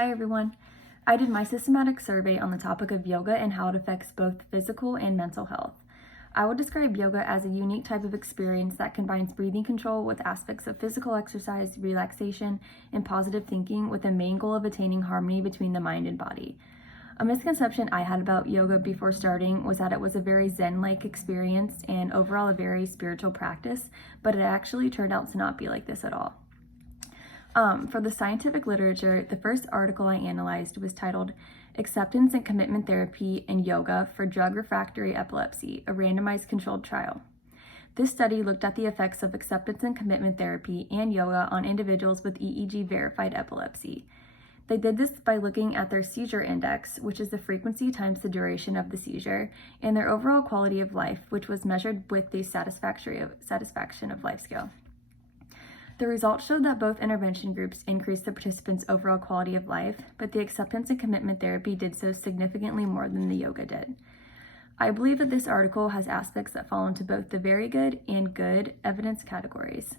Hi everyone. I did my systematic survey on the topic of yoga and how it affects both physical and mental health. I would describe yoga as a unique type of experience that combines breathing control with aspects of physical exercise, relaxation, and positive thinking with the main goal of attaining harmony between the mind and body. A misconception I had about yoga before starting was that it was a very Zen-like experience and overall a very spiritual practice, but it actually turned out to not be like this at all. For the scientific literature, the first article I analyzed was titled Acceptance and Commitment Therapy in Yoga for Drug Refractory Epilepsy, a randomized controlled trial. This study looked at the effects of acceptance and commitment therapy and yoga on individuals with EEG-verified epilepsy. They did this by looking at their seizure index, which is the frequency times the duration of the seizure, and their overall quality of life, which was measured with the satisfaction of life scale. The results showed that both intervention groups increased the participants' overall quality of life, but the acceptance and commitment therapy did so significantly more than the yoga did. I believe that this article has aspects that fall into both the very good and good evidence categories.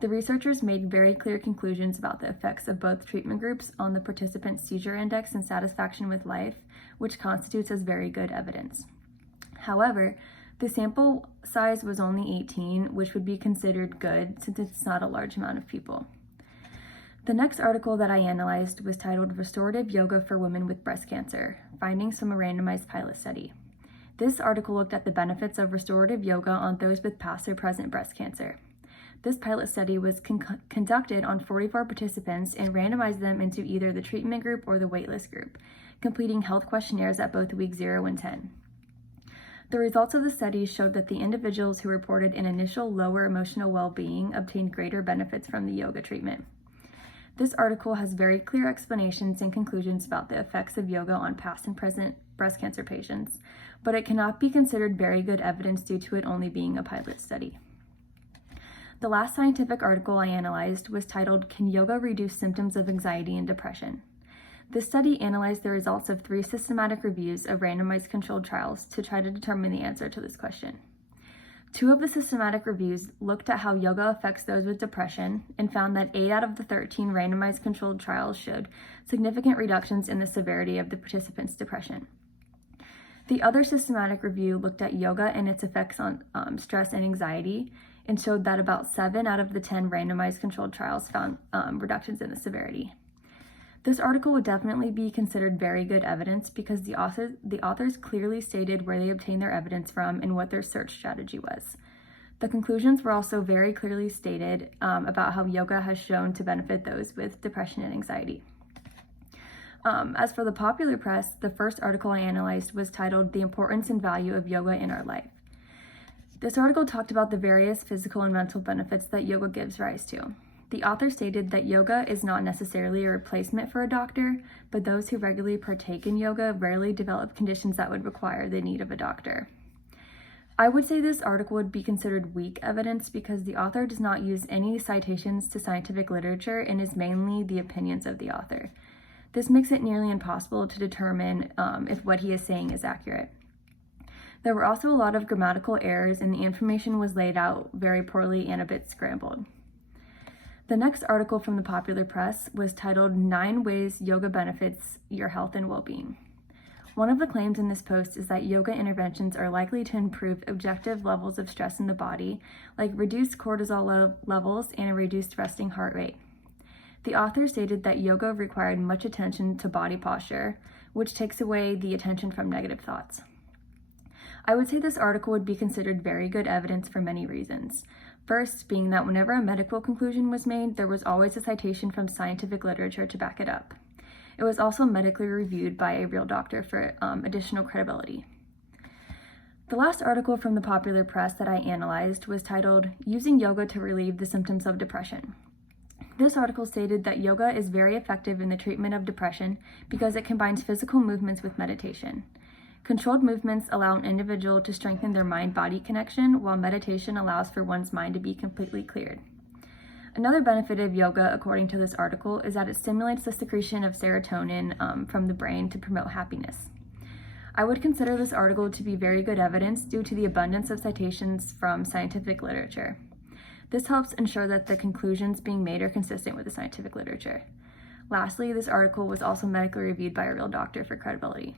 The researchers made very clear conclusions about the effects of both treatment groups on the participants' seizure index and satisfaction with life, which constitutes as very good evidence. However, the sample size was only 18, which would be considered good since it's not a large amount of people. The next article that I analyzed was titled Restorative Yoga for Women with Breast Cancer, Findings from a Randomized Pilot Study. This article looked at the benefits of restorative yoga on those with past or present breast cancer. This pilot study was conducted on 44 participants and randomized them into either the treatment group or the waitlist group, completing health questionnaires at both week 0 and 10. The results of the study showed that the individuals who reported an initial lower emotional well-being obtained greater benefits from the yoga treatment. This article has very clear explanations and conclusions about the effects of yoga on past and present breast cancer patients, but it cannot be considered very good evidence due to it only being a pilot study. The last scientific article I analyzed was titled Can Yoga Reduce Symptoms of Anxiety and Depression? This study analyzed the results of 3 systematic reviews of randomized controlled trials to try to determine the answer to this question. 2 of the systematic reviews looked at how yoga affects those with depression and found that 8 out of the 13 randomized controlled trials showed significant reductions in the severity of the participants' depression. The other systematic review looked at yoga and its effects on stress and anxiety and showed that about 7 out of the 10 randomized controlled trials found reductions in the severity. This article would definitely be considered very good evidence because the authors clearly stated where they obtained their evidence from and what their search strategy was. The conclusions were also very clearly stated about how yoga has shown to benefit those with depression and anxiety. As for the popular press, the first article I analyzed was titled The Importance and Value of Yoga in Our Life. This article talked about the various physical and mental benefits that yoga gives rise to. The author stated that yoga is not necessarily a replacement for a doctor, but those who regularly partake in yoga rarely develop conditions that would require the need of a doctor. I would say this article would be considered weak evidence because the author does not use any citations to scientific literature and is mainly the opinions of the author. This makes it nearly impossible to determine if what he is saying is accurate. There were also a lot of grammatical errors and the information was laid out very poorly and a bit scrambled. The next article from the popular press was titled 9 Ways Yoga Benefits Your Health and Well-Being. One of the claims in this post is that yoga interventions are likely to improve objective levels of stress in the body, like reduced cortisol levels and a reduced resting heart rate. The author stated that yoga required much attention to body posture, which takes away the attention from negative thoughts. I would say this article would be considered very good evidence for many reasons. First, being that whenever a medical conclusion was made, there was always a citation from scientific literature to back it up. It was also medically reviewed by a real doctor for additional credibility. The last article from the popular press that I analyzed was titled Using Yoga to Relieve the Symptoms of Depression. This article stated that yoga is very effective in the treatment of depression because it combines physical movements with meditation. Controlled movements allow an individual to strengthen their mind-body connection, while meditation allows for one's mind to be completely cleared. Another benefit of yoga, according to this article, is that it stimulates the secretion of serotonin from the brain to promote happiness. I would consider this article to be very good evidence due to the abundance of citations from scientific literature. This helps ensure that the conclusions being made are consistent with the scientific literature. Lastly, this article was also medically reviewed by a real doctor for credibility.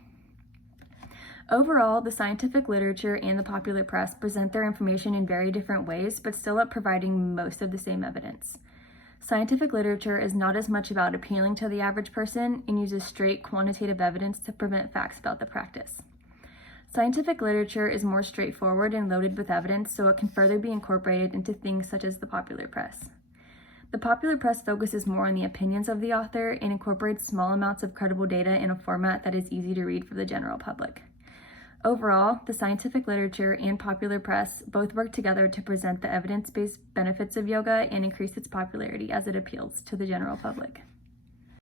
Overall, the scientific literature and the popular press present their information in very different ways, but still up providing most of the same evidence. Scientific literature is not as much about appealing to the average person and uses straight quantitative evidence to prevent facts about the practice. Scientific literature is more straightforward and loaded with evidence, so it can further be incorporated into things such as the popular press. The popular press focuses more on the opinions of the author and incorporates small amounts of credible data in a format that is easy to read for the general public. Overall, the scientific literature and popular press both work together to present the evidence-based benefits of yoga and increase its popularity as it appeals to the general public.